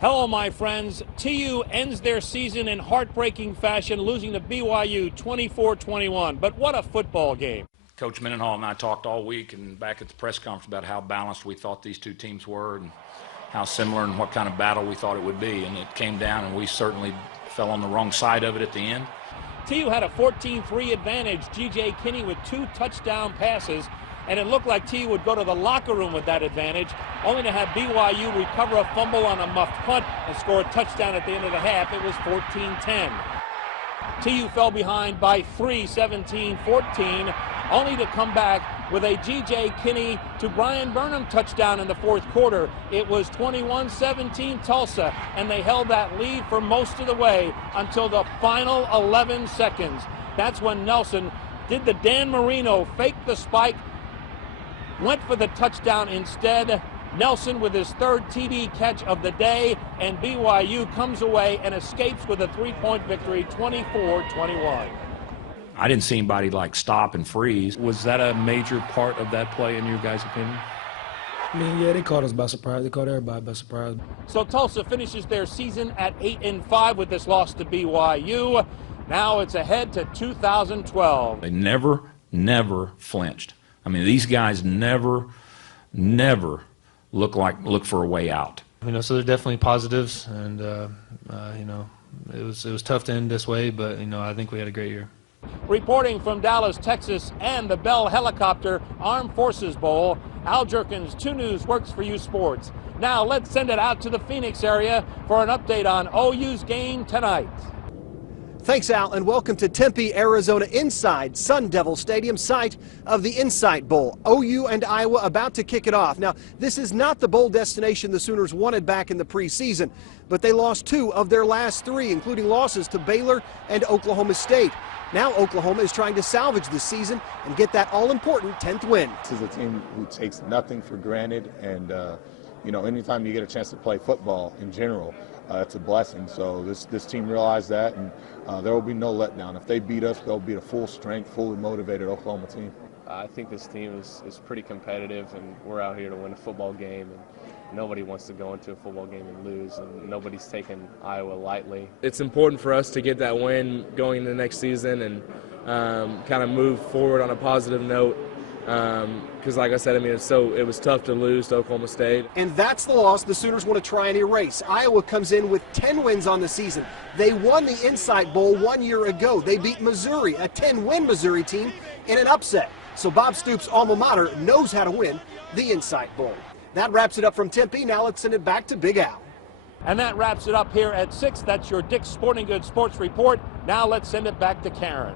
Hello, my friends. TU ends their season in heartbreaking fashion, losing to BYU 24-21. But what a football game. Coach Mendenhall and I talked all week and back at the press conference about how balanced we thought these two teams were and how similar and what kind of battle we thought it would be. And it came down, and we certainly fell on the wrong side of it at the end. TU had a 14-3 advantage. G.J. Kinney with 2 touchdown passes, and it looked like TU would go to the locker room with that advantage, only to have BYU recover a fumble on a muffed punt and score a touchdown at the end of the half. It was 14-10. TU fell behind by 3, 17-14, only to come back with a G.J. Kinney to Brian Burnham touchdown in the fourth quarter. It was 21-17 Tulsa, and they held that lead for most of the way until the final 11 seconds. That's when Nelson did the Dan Marino, faked the spike, went for the touchdown instead. Nelson with his 3rd TD catch of the day, and BYU comes away and escapes with a 3-point victory, 24-21. I didn't see anybody like stop and freeze. Was that a major part of that play in your guys' opinion? I mean, yeah, they caught us by surprise. They caught everybody by surprise. So Tulsa finishes their season at 8-5 with this loss to BYU. Now it's ahead to 2012. They never flinched. I mean, these guys never look for a way out. So there's definitely positives, and it was tough to end this way, but I think we had a great year. Reporting from Dallas, Texas, and the Bell Helicopter Armed Forces Bowl, Al Jerkins, 2 News Works for You Sports. Now let's send it out to the Phoenix area for an update on OU's game tonight. Thanks, Al, and welcome to Tempe, Arizona, inside Sun Devil Stadium, site of the Insight Bowl. OU and Iowa about to kick it off. Now, this is not the bowl destination the Sooners wanted back in the preseason, but they lost 2 of their last 3, including losses to Baylor and Oklahoma State. Now Oklahoma is trying to salvage this season and get that all-important 10th win. This is a team who takes nothing for granted, and anytime you get a chance to play football in general, it's a blessing. So this team realized that, and there will be no letdown. If they beat us, they'll beat a full-strength, fully motivated Oklahoma team. I think this team is pretty competitive, and we're out here to win a football game. And nobody wants to go into a football game and lose, and nobody's taking Iowa lightly. It's important for us to get that win going into the next season and kind of move forward on a positive note. Because like I said, it was tough to lose to Oklahoma State. And that's the loss the Sooners want to try and erase. Iowa comes in with 10 wins on the season. They won the Insight Bowl 1 year ago. They beat Missouri, a 10-win Missouri team, in an upset. So Bob Stoops' alma mater knows how to win the Insight Bowl. That wraps it up from Tempe. Now let's send it back to Big Al. And that wraps it up here at 6. That's your Dick's Sporting Goods Sports Report. Now let's send it back to Karen.